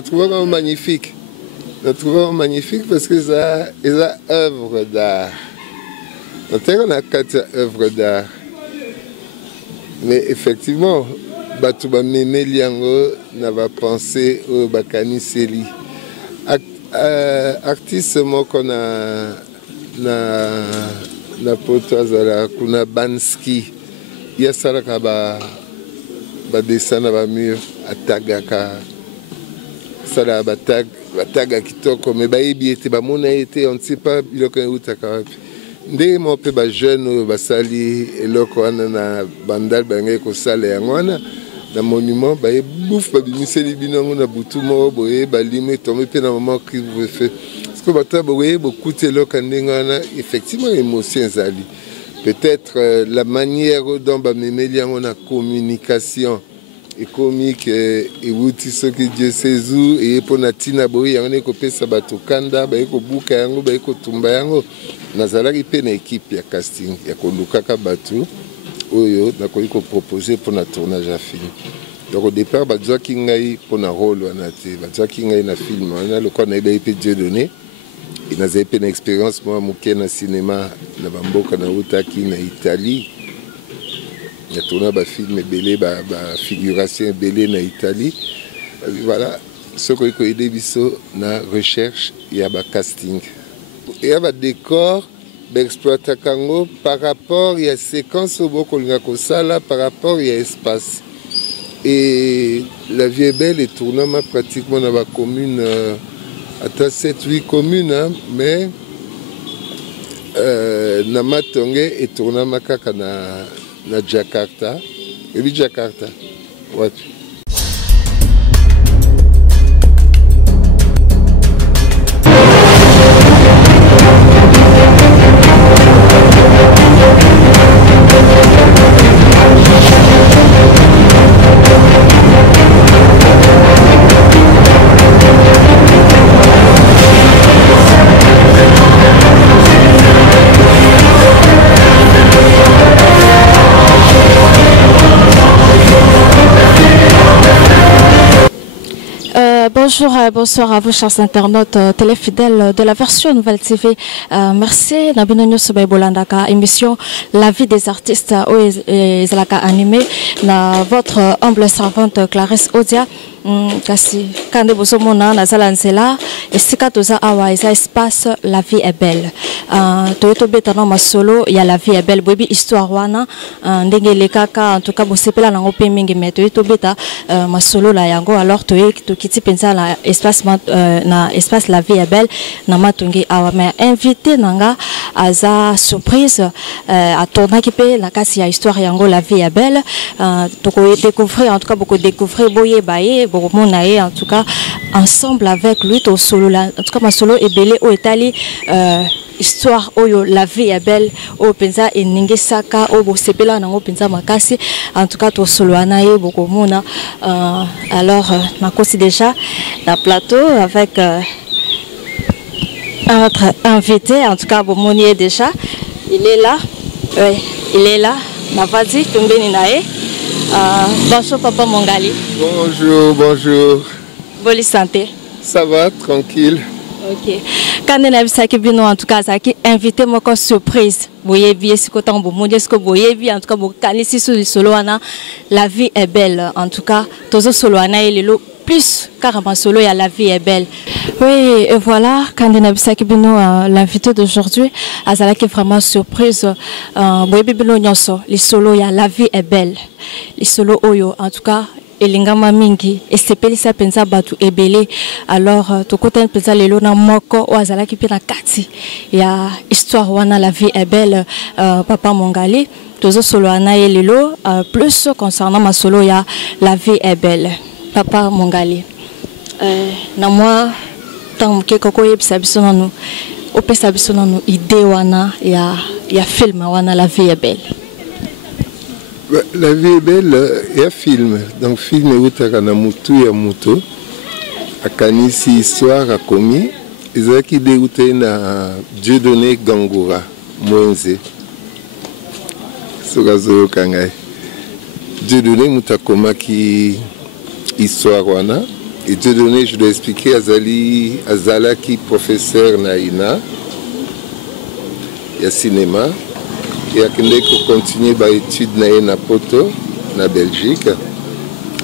vraiment magnifique. Je trouve vraiment magnifique parce que c'est une œuvre d'art. On a 4 œuvres d'art. Mais effectivement, Batouba Meme Liango n'a pensé au Bakani Seli. Artiste qu'on a na poto azala kuna Banski. Il y a ça là ba dessin na ba mur atagaka. Ça là bataga kitoko mais bayebi ete bamona ete on ne sait pas biloko utaka wapi. Ndenge mo pe ba jeune basali eloko wana na bandal bangai ko sala yango wana na monument ba bouffe ba bimiseli binongo na butu mo boye ba lime tombe pe na moment qui vous fait parce que bata boye beaucoup de eloko ndenge wana effectivement émotion zali peut-être la manière dont ba memeli yango na communication et comique et outi ce que Dieu sait où et pour natina boye yango ko pesa bato kanda ba ko buka yango ba ko tumba yango nazalaki pe na équipe ya casting ya kolukaka bato oyo nakoki ko proposer pour na tournage à film. Donc au départ bazwaki ngai pour na rôle wana te bazwaki ngai na film wana lokwa na ebe pe Dieu donné et nazali pe na expérience moi moke na cinéma na bamboka na utaki na Italie. Il y a tourné un film belé, figuration belé en Italie. Voilà, ce qu'on a aidé na recherche, il y a un casting. Il y a un décor d'exploiter par rapport, il y a séquence au beau par rapport il y a espace. Et La Vie est belle est tournée pratiquement dans la commune, à 7-8 communes, hein, mais Namatonge est tourné na Jakarta, et puis Jakarta. Ouais. Bonsoir à vous chers internautes téléfidèles de la version Nouvelle TV. Merci Nabinonyo Sobay Bolandaka, émission La vie des artistes où Zalaka animé na votre humble servante Clarisse Odia. Kasi kande bosomona na zalanzela esika toza awa eza espace La vie est belle. Toyeto betano masolo ya La vie est belle bobi histoire wana ndenge lekaka en tout cas bosepela nango pe mingi mais toyeto beta masolo la yango alors to kiti pensa na espace La vie est belle na matungi awa mais invité nanga aza surprise à tourner qui pe la kasi ya histoire yango La vie est belle to ko découvrir en tout cas beaucoup découvrir boye baye en tout cas ensemble avec lui au solo là en tout cas ma solo est belé au Italie histoire oyo La vie est belle au penza et ninge saka au bosepela nango penza makasi en tout cas to solo anaye beaucoup mona alors ma kosi déjà la plateau avec notre invité en tout cas bomonier déjà il est là il est là Navadi tombeni nae. Bonjour Papa Mongali. Bonjour, bonjour. Bonne santé. Ça va, tranquille. Ok. Quand on a vu ça, en tout cas, ça qui invité moi comme surprise. Voyez bien ce que tu as ce que vous voyez bien en tout cas, vous connaissez sur le solo La vie est belle. En tout cas, tous les solo et le plus carrément solo et La vie est belle. Oui, et voilà, quand on a vu ça, l'invité d'aujourd'hui, Azala qui est vraiment surprise. Les solo et La vie est belle. Les solo oyo, en tout cas. Elingama mingi esepelisa penza batu ebele alors tokota penza lelo na moko o azala ki pina kati ya histoire wana La vie est belle Papa Mongali tozo solo ana lelo plus concernant ma solo ya La vie est belle Papa Mongali na moi tant que koko yebisa biso nanu opesa biso nanu idée wana ya film wana La vie est belle. La vie est belle, il y a film. Donc, film est où tu as mutu ya muto. A kanisi histoire a commis. Ils ont qui dérouté na Dieu donné Gangoura, Moenze. Sogazo Kangai. Dieu donné mutakoma qui histoire wana. Et Dieudonné, je dois expliquer, Azalaki, professeur Naïna, il y a cinéma, et il y a continuer les études na Poto, na Belgique,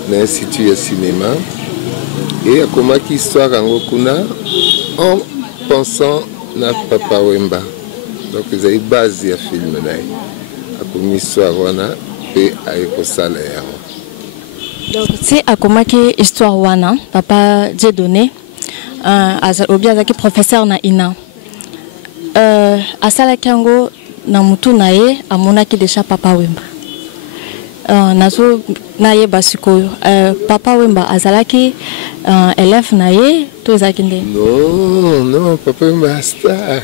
na institut de cinéma, et il y a comme histoire en pensant na Papa Wemba. Donc il y a une base de film, il y a une histoire et il salaire. Donc, si à comment que histoire wana papa Dieudonné ou bien zaki professeur na ina asala kango na mutu nae amona ki déjà papa Wemba nazo nae basiko papa Wemba azalaki élève nae to zaki nde non papa Wemba star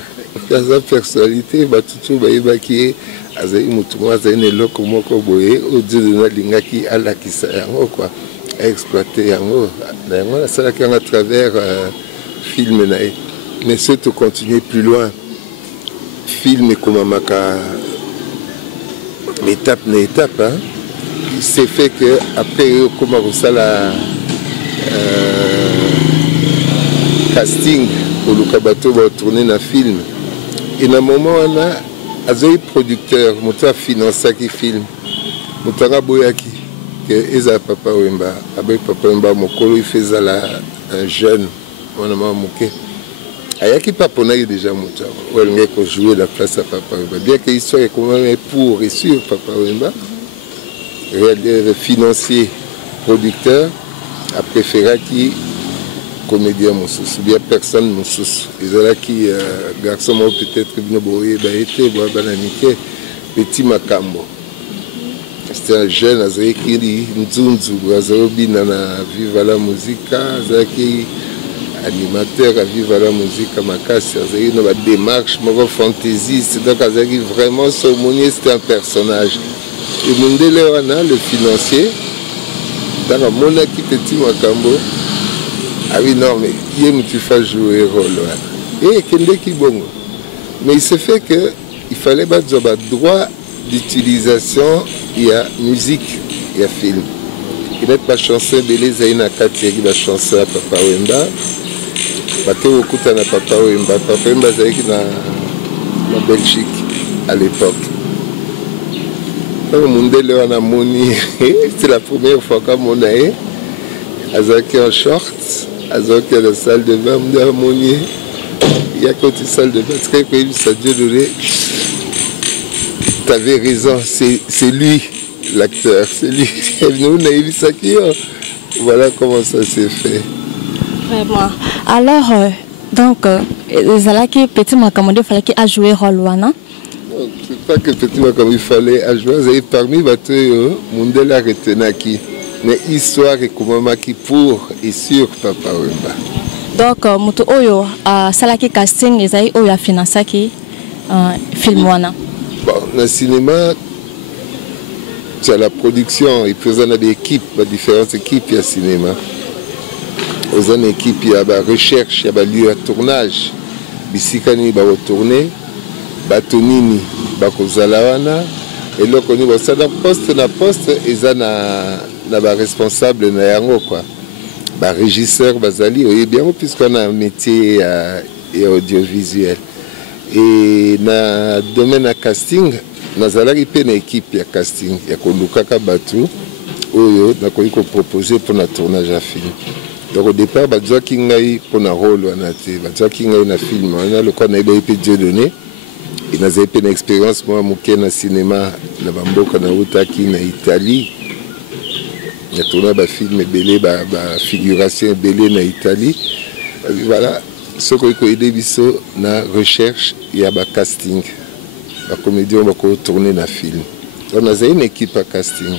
sa personnalité batutu bayebaki azai mutu mo azai ne loko moko boye Dieudonné lingaki alakisa yango quoi exploiter yango na yango la sala à travers film nae mais surtout continuer plus loin film comme maka étape na étape hein c'est fait que après comme ça la casting pour le kabato va tourner na film et na moment on a azoi producteur moto financé qui film moto boyaki que eza papa Wemba avec papa Wemba mokolo il faisait un jeune on a moqué ayaki papa on a déjà moto on a joué la place à papa Wemba bien que l'histoire est quand même pour et sur papa Wemba financier producteur a préféré qui comédien Moussous, bien personne Moussous. Ils ont qui garçon peut-être bien boyé, été bananique, petit Makambo. C'était un jeune, azaki qui dit Nzunzu, azabi nana vive la musique, azaki animateur à vivre la musique makasi, azaki dans la démarche, mon fantaisiste, donc azaki vraiment Somonier, c'était un personnage. Et Mundele wana le financier, dans la monaki petit Makambo. Ah oui, non, mais tu fais jouer un rôle. Et Kendeki Bongo. Mais il se fait qu'il fallait battre le droit d'utilisation, il y a musique, il y a film. Il n'y a pas de chanson, il y a une chanson à Papa Wemba. Il y a Papa Wemba. Papa Wemba, c'est en Belgique à l'époque. C'est la première fois qu'on a eu. Azaki en short. Azaki à la salle de bain, Monier. Il y a côté salle de bain, très connu, ça Dieudonné. Tu avais raison, c'est lui l'acteur, c'est lui. Nous, on a eu ça qui voilà comment ça s'est fait. Vraiment. Alors, donc, Zalaki, petit Makamondé, il fallait qu'il a joué rôle wana. Non, c'est pas que petit Makamondé, il fallait jouer. Parmi les Mundele a retenu qui. Mais histoire et comment qui pour et sur Papa Wemba. Donc mutu oyo salaki casting ezai oyo a financé qui film wana. Bon, dans le cinéma tu as la production et puis on a des équipes, différentes équipes il y a cinéma. On a une équipe il y a la recherche, il y a lieu à tournage. Bisikani va retourner, batonini ba kozala wana et là on va ça dans poste et ça na ba responsable na yango quoi ba régisseur bazali oui bien puisqu'on a un métier et audiovisuel et na domaine à casting nazalaki pe na équipe ya casting ya kolukaka batu oyo na ko proposer pour na tournage à film donc au départ bazaki ngai pour na rôle wana te bazaki ngai na film wana le quoi na pe Dieudonné et nazali pe na expérience moi moke na cinéma na bamboka na utaki na Italie. Il y a tourné un film belé, figuration belé en Italie. Voilà, ce qu'on a aidé biso na recherche, il y a un casting. La comédie on va tourner na film. On a une équipe à casting.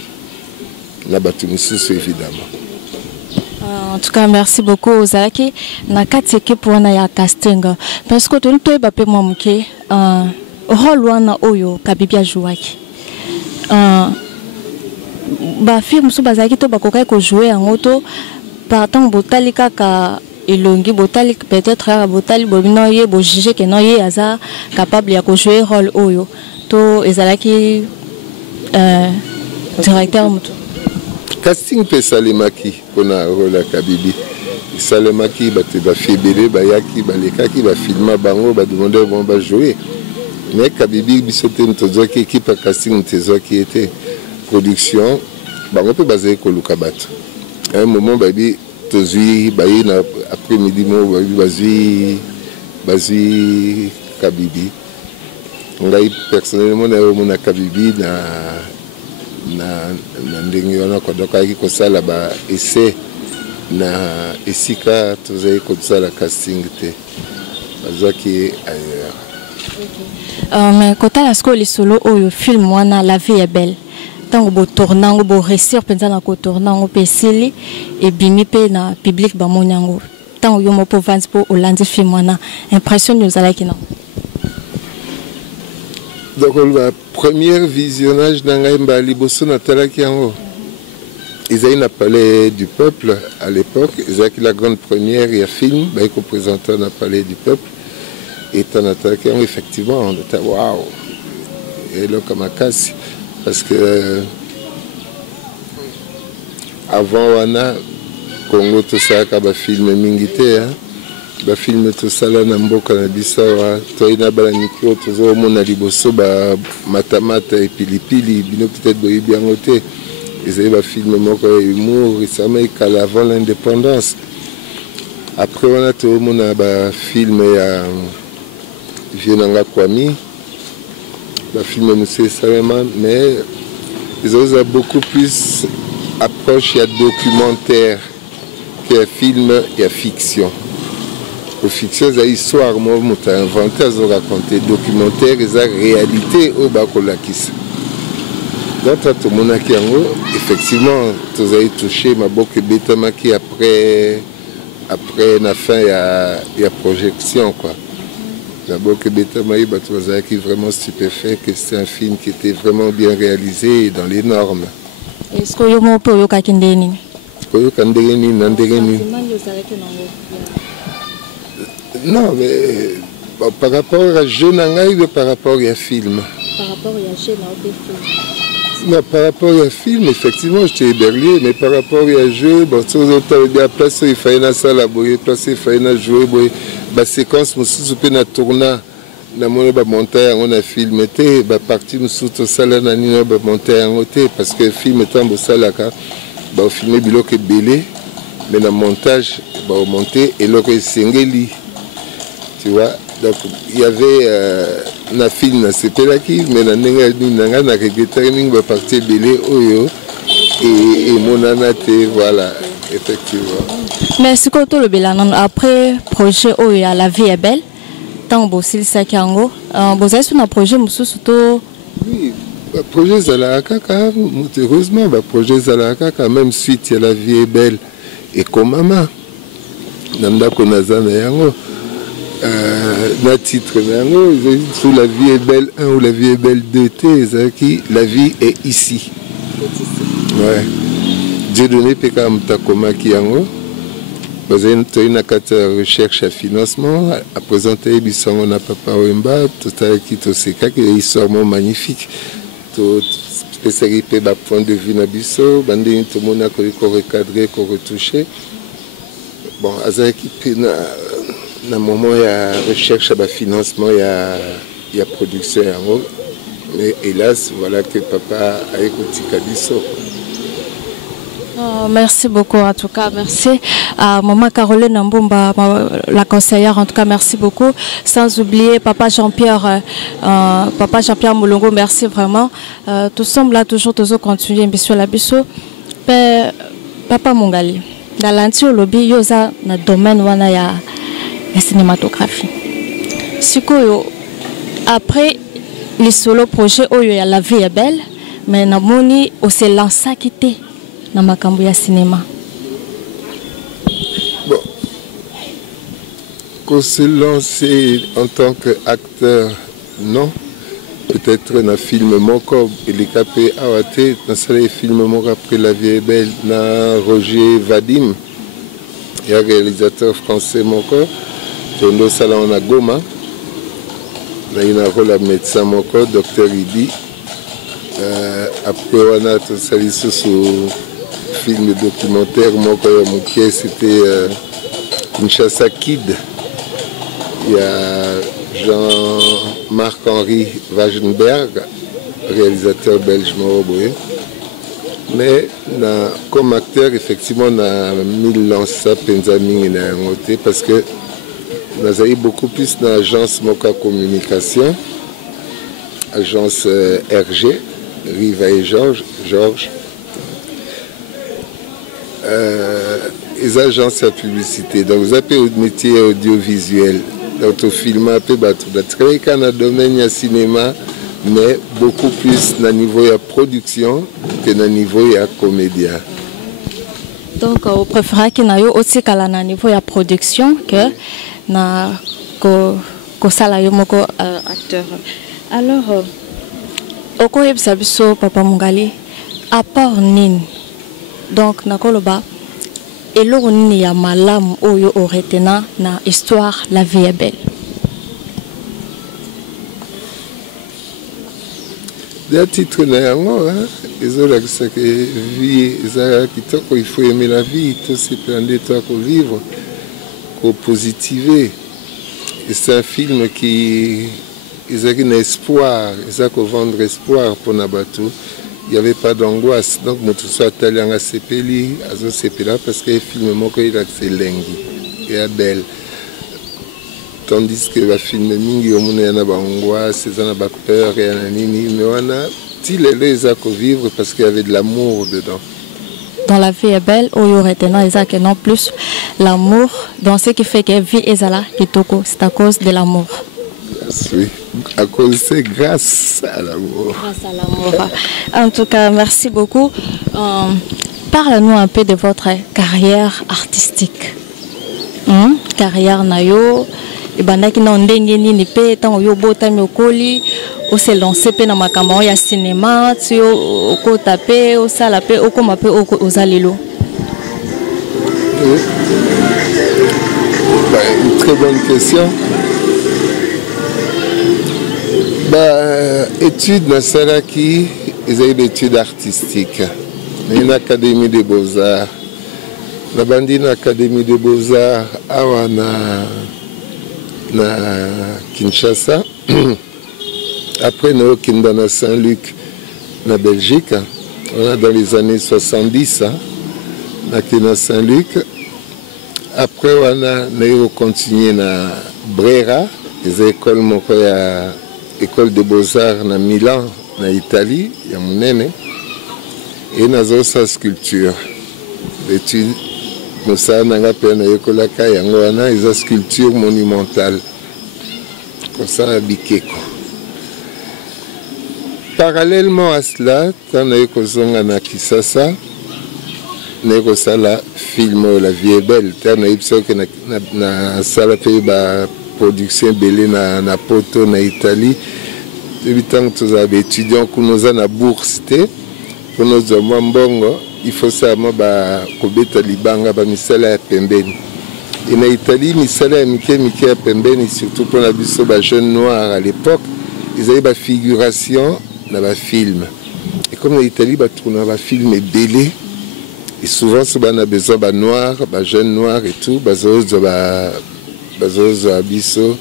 Na batumisus évidemment. En tout cas, merci beaucoup Zalaki. Na kati équipe wana ya casting parce que tout le bape moi muke rôle wana oyo kabibia jouaki. Ba film so bazaki to bakokai ko jouer en auto partant botali kaka elongi botali peut-être botali bobino ye bo juger que non ye aza capable ya ko jouer rôle oyo to ezalaki directeur muto casting pe salimaki pona rôle Kabibi esalemaki bato bafi ebele bayaki balekaki bafilma bango bademande bango bajoue mais kabibi biso te tozwaki équipe ya casting tozwaki ye te production bango mpe bazali koluka bato à un moment babi tozwi baye na après midi mo babi bazwi kabibi ngai personnellement na kabibi na ndenge wana donc ayaki kosala ba essai na esika tozali kosala casting te bazwaki ye ailleurs. Mais kotala siko lisolo oyo film wana La vie est belle tango bo tournango bo réussir penza na ko tournango pe sili et bimi pe na public ba monyango tango yo mo po vans po olandi film wana impression nous ala kina. Donc le premier visionnage d'Angaïmba Liboso Natalaki yango. Ils n'a Palais du Peuple à l'époque. Ils ont la grande première, il y a film, il y a présenté dans Palais du Peuple. Et Natalaki yango effectivement, on était waouh. Et là comme à casse parce que avant wana Congo tout ça comme film mingité hein. Ba film tout ça là na mboka na bisawa toina bala nikyo tozo mona liboso ba matamata et pilipili bino peut-être boyi bien noté ils avaient ba film moko humour ça m'a écalé avant l'indépendance après on a tout mona ba film ya Vienanga Kwami ba film monsieur Salman mais ils ont beaucoup plus approche il y a documentaire que film il y a fiction. La fiction, c'est l'histoire, moi, je t'ai inventé, je raconté documentaire, c'est la réalité au Bakolakis. Donc, tout le monde a effectivement, tu as touché ma boque Betamaki après la fin, il y a projection, quoi. La boque Betamaki, tu as qui vraiment stupéfait que c'est un film qui était vraiment bien réalisé et dans les normes. Est-ce que vous avez pu Kakindeni? Non, mais bon, par rapport à jeune ou par rapport à film. Par rapport à jeune film. Non, par rapport à film, effectivement, j'étais héberlier, mais par rapport à jeu, bon, tout le temps, à place il fallait na salle à boyer, place il fallait na jouer, boyer, bah séquence, monsieur, super na tourna, na mon ba monter, on a filmé, bah partie monsieur tout ça là, na nina ba monter en côté, parce que film étant beau ça là, bah au filmer biloque belé, mais dans montage, bah au monter et l'autre singeli. Tu vois, donc il y avait un film, c'était là qui, mais il y a une partie belé oyo et mon anate, voilà, effectivement. Mais ce que tu le bilan après projet oyo La vie est belle, tant que c'est ça qui est en gros, vous avez un projet monsieur surtout. Oui, le projet Zalakaka, heureusement, le projet Zalakaka, même suite La vie est belle et comme maman, nanda konazana yango. Le titre sous La vie est belle 1 ou La vie est belle 2 la vie est ici. Ouais. Dieu donné Peka Mtakoma Kiango. Vous avez une recherche à financement à présenter Bissango na Papa Wemba, tout à qui tout c'est qui est histoire magnifique. Tout spécialité d'un point de vue nabiso, bandé tout le monde a recadré, retouché. Bon, Azaki Pena. Dans le moment, il y a recherche à financement, il y a production. Mais hélas, voilà que papa a écouté Kabiso. Merci beaucoup, en tout cas, merci à maman Caroline Mbumba, la conseillère, en tout cas, merci beaucoup. Sans oublier papa Jean-Pierre Moulongo, merci vraiment. Tout semble là, toujours continuer, monsieur Labisso. Papa Mongali, dans l'anti lobby, il y a un domaine où il y a la cinématographie. Après les solo projets, La vie est belle, mais namoni on s'est lancé à quitter dans ma cambuya cinéma. Bon, qu'on se lancer en tant qu'acteur, non. Peut-être dans un film Moko, il est capé à Awate, dans le film Moko après La vie est belle, dans Roger Vadim, il y a un réalisateur français Moko. Tondo Salon à Goma, il y a un rôle à médecin Moko, docteur Idi. Après, on a sali sur film documentaire Moko Yamukie, c'était Kinshasa Kid. Il y a Jean-Marc-Henri Wagenberg, réalisateur belge Moroboé. Mais comme acteur, effectivement, on a mis l'ansa Penzaming parce que nous avons beaucoup plus dans l'agence Moka Communication, agence RG, Riva et Georges. Les agences de publicité. Donc, vous avez un métier audiovisuel. Donc, au film, un peu très dans le domaine du cinéma, mais beaucoup plus au niveau de la production que au niveau de la comédien. Donc, vous préférez qu'il y ait aussi au niveau de la production que acteur. Alors, au cours de Papa Mungali, à part Nin, donc, Nakoloba, et l'on y a malam oyo oretena na histoire La vie est belle. Des titres il faut aimer la vie, tout c'est plein de temps qu'on vivre, qu'on positiver. Et c'est un film qui a un espoir, il a vendre espoir pour Nabatou. Il n'y avait pas d'angoisse. Donc, je suis allé à Sepeli, à Sepela, parce que le film est lengui et belle. Tandis que le film il y a une angoisse, il y a peur, il y a mais on a les vivre parce qu'il y avait de l'amour dedans. Dans La vie est belle, il y aurait non plus l'amour, dans ce qui fait que la vie est là, c'est à cause de l'amour. Oui, à cause c'est grâce à l'amour. Grâce à l'amour. En tout cas, merci beaucoup. Parle-nous un peu de votre carrière artistique. Carrière nayo, et bandaki na ndenge nini pe tango yo bota mokoli, o se lancer pe na makambo ya cinéma, tu o taper, o sala pe o koma pe o zalelo. Une très bonne question. Études dans Saraki, ils ont des études artistiques. Il y a une académie des beaux-arts. La bandine académie des beaux-arts na Kinshasa. Après, nous sommes à Saint-Luc, en Belgique. On a dans les années 70, à Saint-Luc. Après, on a continué à Brera, les écoles école de beaux-arts na Milan, na Italie, il y a mon aîné, et na sa sculpture. L'étude, nous avons une sculpture monumentale. Comme ça, à Bikeko. Parallèlement à cela, quand on a na Kisasa, on a film La vie est belle. On a salle production belé na Porto na Italie. Depuis tant que nous avons étudié, nous avons une bourse pour nous avons il faut savoir que libanga ba misala ya pembeni. Et na Italie misala ya mike ya pembeni surtout pour la biso ba jeunes noirs à l'époque, ils avaient ba figuration dans ba film. Et comme en Italie ba tourner ba film belé et souvent on a besoin ba noirs, ba jeunes noirs et tout, bazozo abiso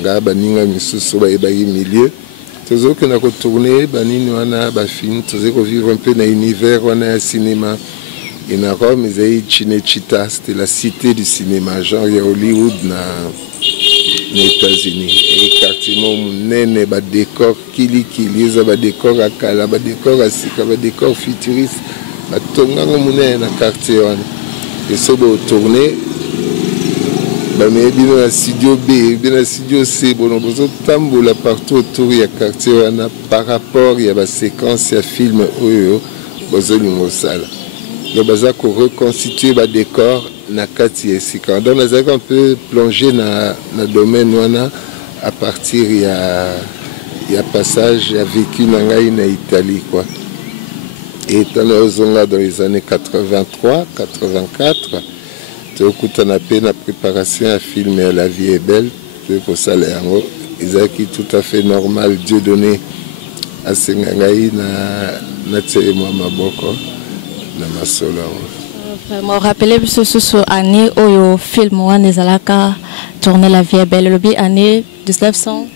nga baninga misusu ba milieu toujours que na ko tourner banini wana ba film toujours vivre un peu dans l'univers wana cinéma et na Rome ils Cinecittà, c'était la cité du cinéma genre ya Hollywood na États-Unis et quartier monene ba décor kili za ba décor akala ba décor asika ba décor futuriste ba tonga monene na quartier wana et so ba tourner mais bien la studio B, bien la studio C, bon, on a tamboula partout autour du quartier par rapport à la séquence de film Oyo, Bozolimo Sala. Donc, on a reconstitué le décor na Kati Esika. Donc, on a un peu plongé dans le domaine à partir il y a passage, il y a vécu en Italie, quoi. Et dans les années 83, 84. On a fait la préparation à filmer La vie est belle, pour ça, ils ont qui tout à fait normal, Dieu donné à Sengangaï, na Maboko, na Masolo. Vraiment, rappelez ce année où le film Nezalaka tourné La Vie est belle, le bien année 1900.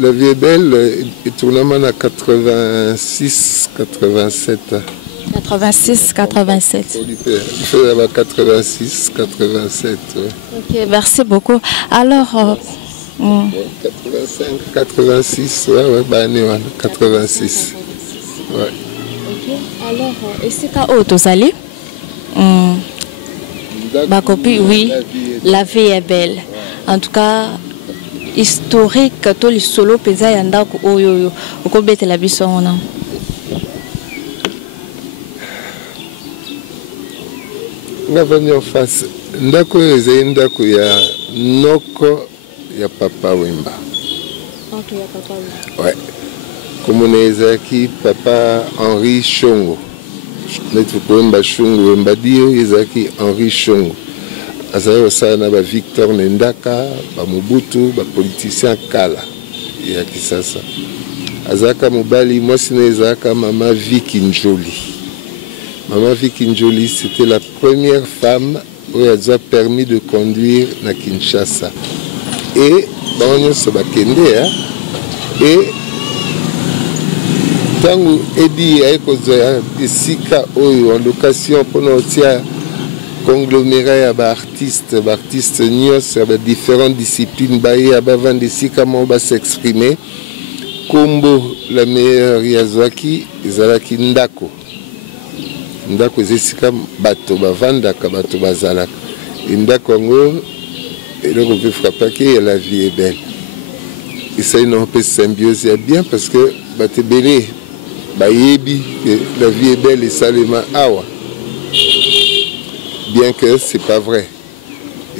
La Vie est belle est tourné en 86, 87. 86, 87. Il faut avoir 86, 87. Ouais. Ok, merci beaucoup. Alors. 85, 86, ouais, bah, 86. Ouais. Ok, alors, et c'est quand vous allez ma copine, oui, La Vie est belle. En tout cas, historique, tout le solo, pesa yanda ko oyo, ko bete la biso ona. On va venir en face. Ndako ezali ndako ya noko ya Papa Wemba. Ok, ya Papa Wemba. Ouais. Comme on est ici, Papa Henri Chongo. Notre Wemba Chongo, Wemba Dio, Ezaki Henri Chongo. Azali osala ba Victor Nendaka, ba Mobutu, ba politicien kala ya Kisasa. Azaka mobali mwasi na ezaka Mama Vicky Njoli. Mama Vicky Njoli, c'était la première femme où elle a permis de conduire na Kinshasa. Et on se bakende et tangu edi aikozoya esika oyo en location pour notia conglomérat ya artistes nyos ya différentes disciplines baye abavanda esika mo ba s'exprimer kombo la meilleure yazwaki ezalaki ndako ezesika bato bavandaka bato bazalaka ndako ngo eloko mpe frappaki ya La Vie est belle. Essaye non peu symbiose ya bien parce que bato ebele bayebi que La Vie est belle esalema awa, bien que c'est pas vrai.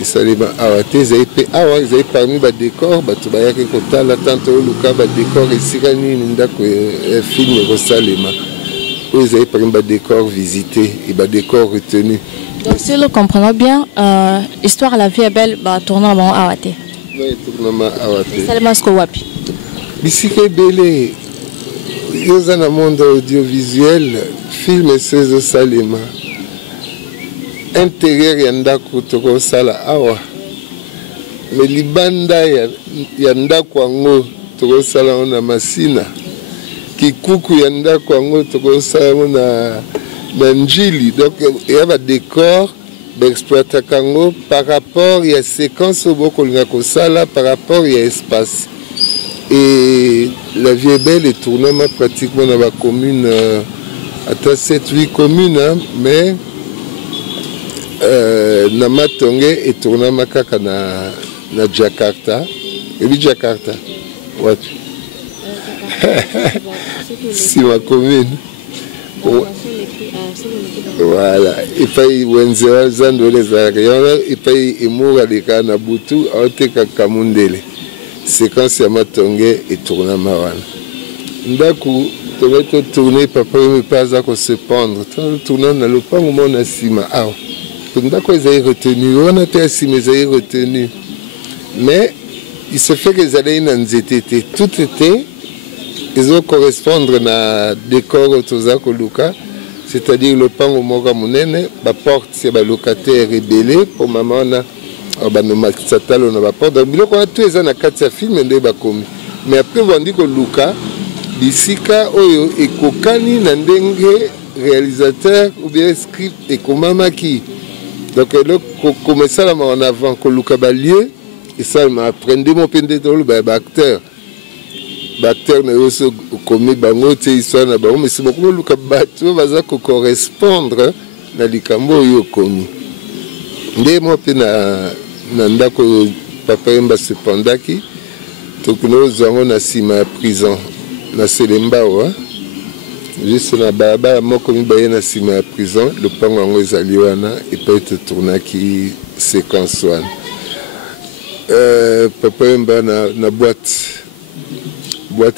Esalema awa te ezali mpe awa ezali parmi badécor bato bayaki kotala tanto oluka badécor esika nini ndako ya film ekosalema oyo ezali parmi badécor visité et badécor retenu. Donc si nous comprenons bien, l'histoire La Vie est belle, tournant à Awate. Oui, tournant à Awate. C'est le masque wapi. Bisike Bele, dans le monde audiovisuel, film et ses salima. Intérieur yandako toko sala awa. Mais libanda yandako ango toko sala ona masina. Kikuku yandako ango toko sala ona Njili. Donc il y a des décors d'exploiter Kango par rapport à la séquence au Bokolingakosala, par rapport à l'espace. Et La Vie est belle est tournée pratiquement dans la commune, à 7-8 communes, hein, mais Namatonge est tournée na Jakarta. Et puis Jakarta, ouais. C'est ma commune. Voilà, et puis Wenzera Zandole Zagayana, et puis Emoura de Kanabutu, Aoteka Kamundele. Séquence Yamatonge et tourna Mawana. Ndaku, tu vas tourner, papa ne pas à se pendre. Tournant dans le pan où on a sima. Ah, Ndaku est retenu, on a été assis, mais ils ont retenu. Mais il se fait que les années n'en étaient tout était. Ils ont correspondre à décor autozako Luka, c'est-à-dire le pan au Moga Munene, la porte c'est le locataire rébellé pour maman na satalo na porte. Donc on a tous les ans à 4 films mais après on dit que Luka bisika oyo ekokani na ndenge réalisateur ou bien script et komama qui donc le comme ça là en avant que Luka balieu et ça m'a appris mon pende de acteur. L'acteur n'a aussi commis bango te histoire na bango mais c'est beaucoup luka bato baza ko correspondre na likambo yo komi nde mo pe na ndako papa Wemba sepandaki to kuno zango na sima ya prison na Selembao juste na baba moko mibaye na sima ya prison le pango ngo ezali wana et peut tournaki séquence wana papa Wemba na boîte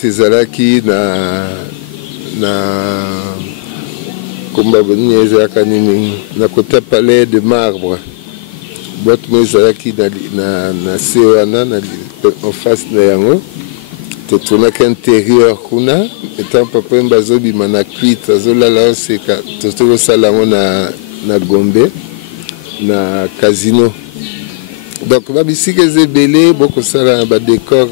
ezalaki na komba boni ezalaka nini na côté palais de marbre boîte mo ezalaki na se wana en face na yango totonaki intérieur kuna etant papa Wemba azobima na cuite azolala oseka tokosala yango na Gombe na casino. Donc babisi que c'est belé beaucoup ça ba décor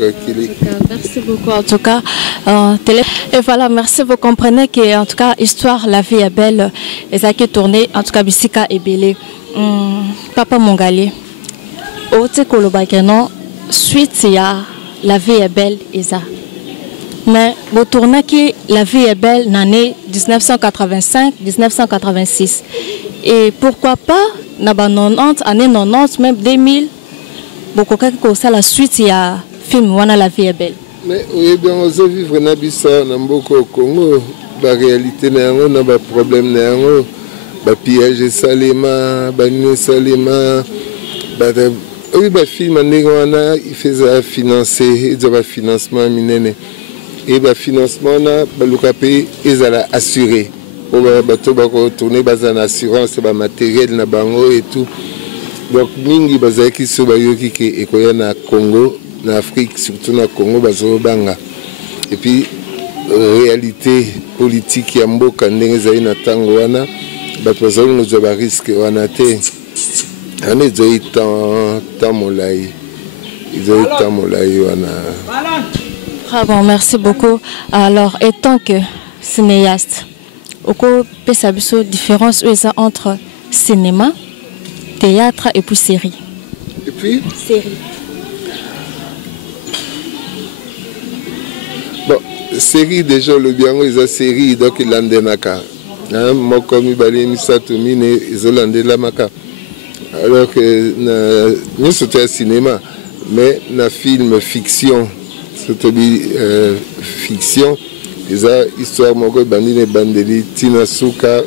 Merci beaucoup en tout cas. Et voilà, merci, vous comprenez que en tout cas histoire La vie est belle et ça qui est tourné en tout cas bisika est belé. Papa Mongali. Au Tekolo suite il y a La vie est belle et ça. Mais vous tournez que La vie est belle l'année 1985-1986. Et pourquoi pas dans 90, année 90, même 2000, beaucoup que ça la suite il y a film Wana La vie est belle. Mais oui, bien on se vivre na biso na mboko au Congo, la réalité na yango na ba problème na yango, ba piège salema, ba ne salema, ba oui ba film ndenge wana il faisait financer, il ba financement minene. Et le financement, le pays est assuré. Pour retourner dans l'assurance, le matériel, le bango et tout. Donc, mingi bazaki sobayoki ke ekoya na Congo, na Afrique, surtout na Congo, bazobanga. Et puis, réalité politique ya mboka ndenge ezali na tango wana, bato bazali nozwa ba risque wana te. Ane ezali temps molai. Ezali temps molai wana. Bon, merci beaucoup. Alors, étant que cinéaste, au cours de sa différence entre cinéma, théâtre et puis série. Et puis série. Bon, série déjà le bien ils série donc il landenaka. Moi comme il balé misato mine ils la maka. Alors que nous c'était cinéma, mais na film fiction. C'est fiction, ils ont histoire moko bandine bandeli Tina Suka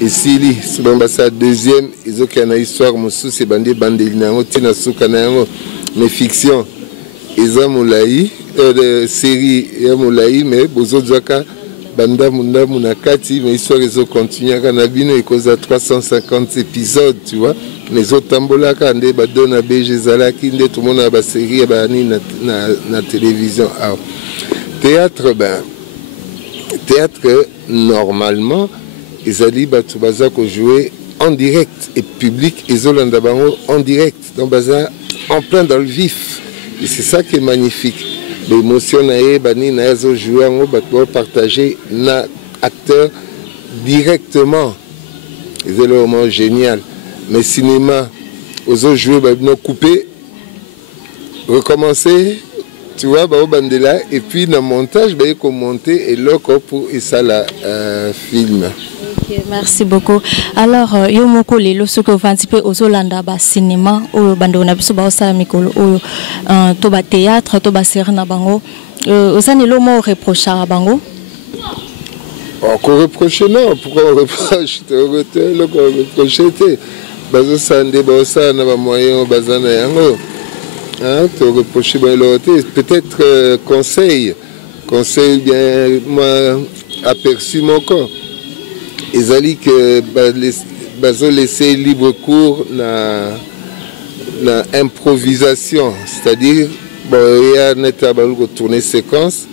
et Sili, c'est la deuxième, ils ont une histoire mosu c'est bandé bandeli nango Tina Suka nango, mais fiction, ils ont moulaï de série et moulaï mais bozo dzaka banda munda munakati mais histoire ils ont continué kanabino et cause à 350 épisodes, tu vois. Les autres tambolaka nde badona beje zalaki nde tout le monde a ba série na télévision. Théâtre théâtre normalement ils allaient batu baza ko jouer en direct et public et zolanda bango en direct donc baza en plein dans le vif et c'est ça qui est magnifique. L'émotion na bani na zo jouer ngo batu partager na acteur directement. C'est le moment génial. Mais cinéma, aux autres joueurs, nous couper, recommencer, tu vois, et puis dans le montage, il faut monter et là, pour ça, le film. Okay, merci beaucoup. Alors, Yomoko, ce que vous anticipez aux Hollandais, cinéma, au Bandona, au théâtre, au série, vous avez le mot reproché à Bango? Encore reproché, non. Pourquoi on reproche? Le reproché, bazo sande bosa na ba moyen bazana yango to reprocher peut-être conseil bien moi aperçu mon corps ezali que bazo laisser libre cours na improvisation, c'est-à-dire bon il y a neta ba tourner séquence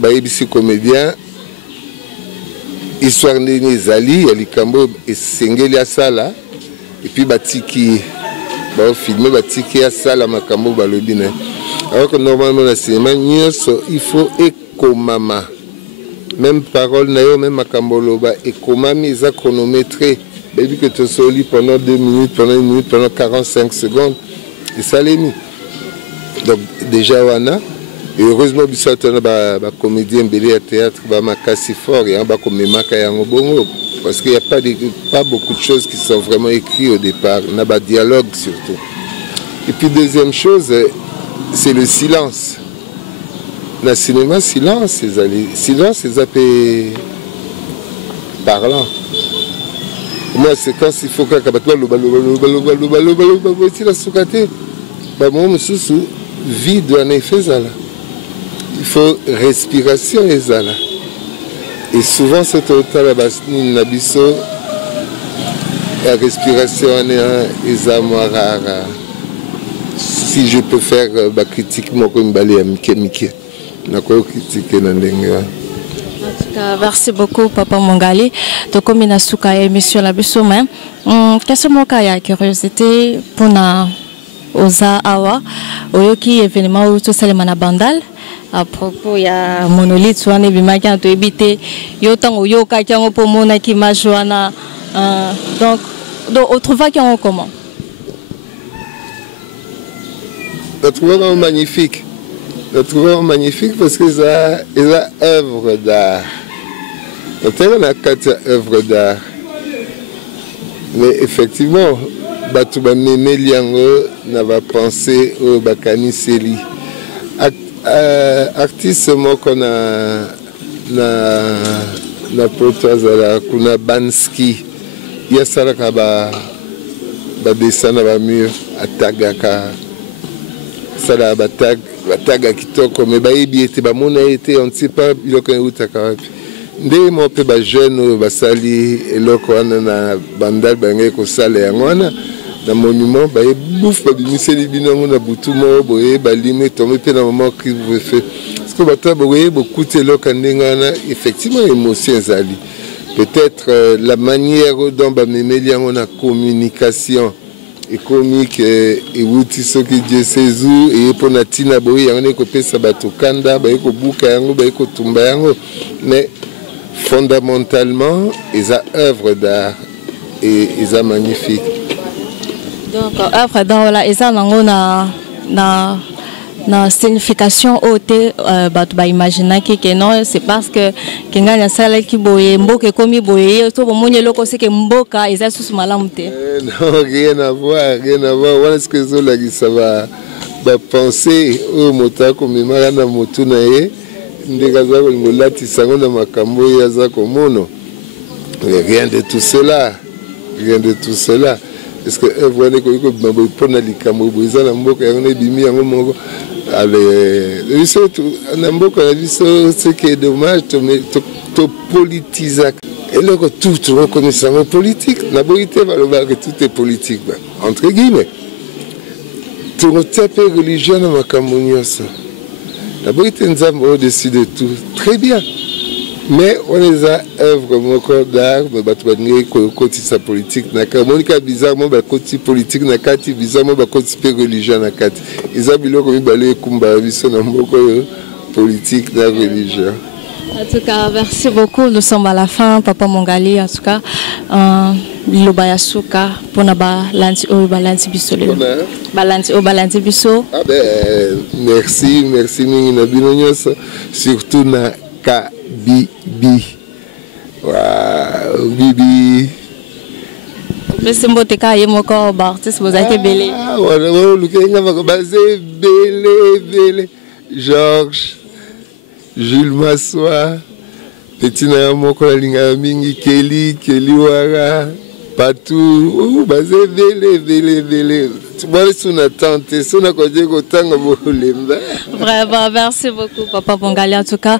ba ibisi comédien histoire ndeni ezali ya likambo esengeli ya sala. Et puis batiki filmer batiki à ça la makambo balobine. Alors que normalement dans le cinéma il faut ékomama. Même parole nayo même makambo loba ékomami za chronométré. Baby que tu soli pendant 2 minutes, pendant 1 minute, pendant 45 secondes. Et ça l'est mis. Donc déjà wana et heureusement bisatana ba comédien belé à théâtre ba makasi fort et ba komemaka yango bongo. Parce qu'il n'y a pas beaucoup de choses qui sont vraiment écrites au départ. On a pas de dialogue surtout. Et puis deuxième chose, c'est le silence. Dans le cinéma, silence, c'est appelé parlant. Moi, c'est quand il faut que vide en effet. Il faut respiration et ça. Et souvent, c'est au temps la biso, la respiration est rare. Si je peux faire ma critique, moi, comme balé à Mickey. Je peux critiquer dans le Merci beaucoup, Papa Mongali. Donc, comme il a souka émission la bisoumain, qu'est-ce que y a curiosité pour na oza awa, oyoki événement où tout ça le bandal. À propos, il y a monolithe, soit ne bimaki en to ebité, yotan oyoka qui en pour mona qui ma joana. Donc, on trouve qui en comment? On trouve vraiment magnifique. On trouve vraiment magnifique parce que ça est une œuvre d'art. On a 4 œuvres d'art. Mais effectivement, Batouba Mémé Liango n'a pensé au Bakani Seli. Artiste qu'on a na Potazala, kuna Banski. Il y a ça qui a dessin dans le mur, à Tagaka. Ça a bataga kitoko, mais bayebi était bamona était on ne sait pas biloko utaka. Nde mo pe ba jeune basali eloko wana na bandal bange ko sala yangwana na monument ba bouffe ba bimiseli binongo na butu mo boye balime tombe pe na moment qui vous fait. Parce que bata boye beaucoup de eloko ndengana effectivement émotion zali. Peut-être la manière dont ba memeli yangona communication économique et outil ce que Dieu sait où et pour natina boy y a un côté sabato kanda ba ko buka yango ba ko tumba yango mais fondamentalement ils a œuvre d'art et ils a magnifique donc œuvre d'art là ils a na signification haute ba imaginer que non c'est parce que kenganya sala ki boye mboka komi boye to bomonye loko c'est que mboka ils a sous malamte non rien à voir voilà ce que zo la qui ça va penser au mota comme mara motu na ye ndeka za ko ngolati sango na makambo ya za ko mono rien de tout cela est-ce que voilà ko ko pona likambo boza na mboka yango bimi yango moko allez namboka na biso ce qui est dommage to politiser et là tout reconnaissance politique na boité va que tout est politique entre guillemets tout taper religion na makambo nyonso la boité nzambe au-dessus de tout très bien mais on les a œuvre moko d'art mais batu bangi ko koti sa politique na ka monika bizarrement ba koti politique na kati bizarrement ba koti pe religion na kati izabilo ko mibale kumba biso na moko politique na religion. En tout cas, merci beaucoup. Nous sommes à la fin, Papa Mongali. En tout cas, Lobayasuka pour na balanti o balanti biso le. Balanti o balanti biso. Ah ben merci mingi na bino nyonso surtout na ka Bibi. Waouh, Bibi. Mais c'est mon cas, il y a mon corps, artiste, vous avez belé. Ah, voilà, belé. Georges, Jules Massoua, Petit Namoko, la linga mingi, Kelly Wara, Patou, basé belé. Vraiment, merci beaucoup, Papa Mongali. En tout cas,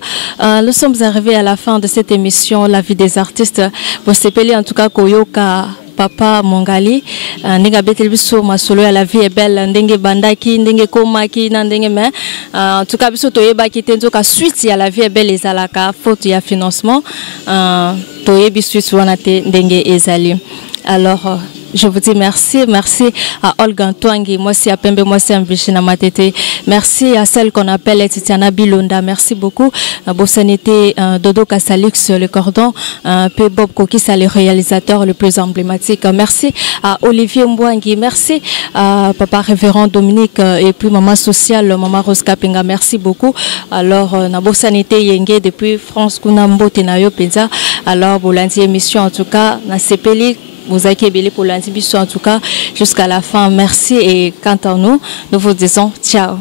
nous sommes arrivés à la fin de cette émission, La vie des artistes. Vous s'appelez en tout cas Koyoka Papa Mongali. Ndenge betel biso masolo ya La vie est belle. Ndenge bandaki, ndenge komaki, ndenge mais. En tout cas, biso toyeba ki tenzoka suite ya La vie est belle ezalaka faute ya financement. Toyebi suite wana te ndenge ezali. Alors, je vous dis merci à Olga Ntwangi, moi c'est à Pembe, moi c'est à Mbichina Matete. Merci à celle qu'on appelle Titiana Bilonda, merci beaucoup. Bossanité Dodo Kassalix, le cordon, P. Bob Kokis, le réalisateur le plus emblématique. Merci à Olivier Mbwangi, merci à Papa Révérend Dominique et puis Maman Sociale, Maman Rose Kapinga, merci beaucoup. Alors, na Bossanité Yenge depuis France, Kunambo Tenayo Peza. Alors, pour l'émission en tout cas, na Sepeli. Vous avez été pour l'antibition en tout cas jusqu'à la fin. Merci et quant à nous, nous vous disons ciao.